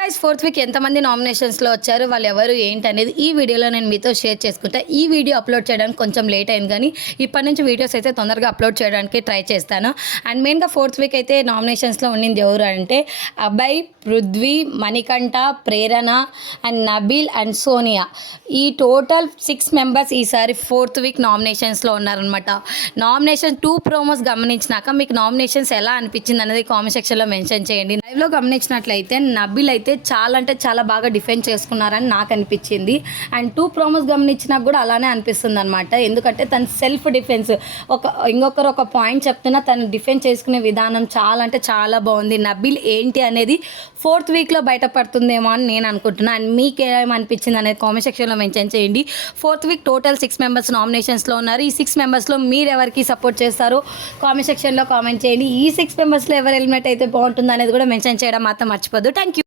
Guys fourth week ఎంతమంది నామినేషన్స్లో వచ్చారు, వాళ్ళు ఎవరు ఏంటి అనేది ఈ వీడియోలో నేను మీతో షేర్ చేసుకుంటా. ఈ వీడియో అప్లోడ్ చేయడానికి కొంచెం లేట్ అయింది, కానీ ఇప్పటి నుంచి వీడియోస్ అయితే తొందరగా అప్లోడ్ చేయడానికి ట్రై చేస్తాను. అండ్ మెయిన్గా ఫోర్త్ వీక్ అయితే నామినేషన్స్లో ఉండింది ఎవరు అంటే అభయ్, పృథ్వీ, మణికంఠ, ప్రేరణ అండ్ నబీల్ అండ్ సోనియా. ఈ టోటల్ 6 మెంబర్స్ ఈసారి ఫోర్త్ వీక్ నామినేషన్స్లో ఉన్నారనమాట. నామినేషన్ 2 ప్రోమోస్ గమనించినాక మీకు నామినేషన్స్ ఎలా అనిపించింది అనేది కామెంట్ సెక్షన్లో మెన్షన్ చేయండి. లైవ్లో గమనించినట్లయితే నబీల్ అయితే చాలా అంటే చాలా బాగా డిఫెండ్ చేసుకున్నారని నాకు అనిపించింది. అండ్ 2 ప్రోమోస్ గమనించినా కూడా అలానే అనిపిస్తుంది అనమాట. ఎందుకంటే తన సెల్ఫ్ డిఫెన్స్ ఇంకొకరు ఒక పాయింట్ చెప్తున్నా తను డిఫెండ్ చేసుకునే విధానం చాలా అంటే చాలా బాగుంది. నబీల్ ఏంటి అనేది ఫోర్త్ వీక్లో బయటపడుతుందేమో అని నేను అనుకుంటున్నాను. అండ్ మీకు ఏమనిపించింది అనేది కామెంట్ సెక్షన్లో మెన్షన్ చేయండి. ఫోర్త్ వీక్ టోటల్ 6 మెంబర్స్ నామినేషన్స్లో ఉన్నారు. ఈ 6 మెంబర్స్లో మీరు ఎవరికి సపోర్ట్ చేస్తారో కామెంట్ సెక్షన్లో కామెంట్ చేయండి. ఈ 6 మెంబర్స్లో ఎవరు ఎలిమినేట్ అయితే బాగుంటుంది అనేది కూడా మెన్షన్ చేయడం మాత్రం మర్చిపోద్దు. Thank you.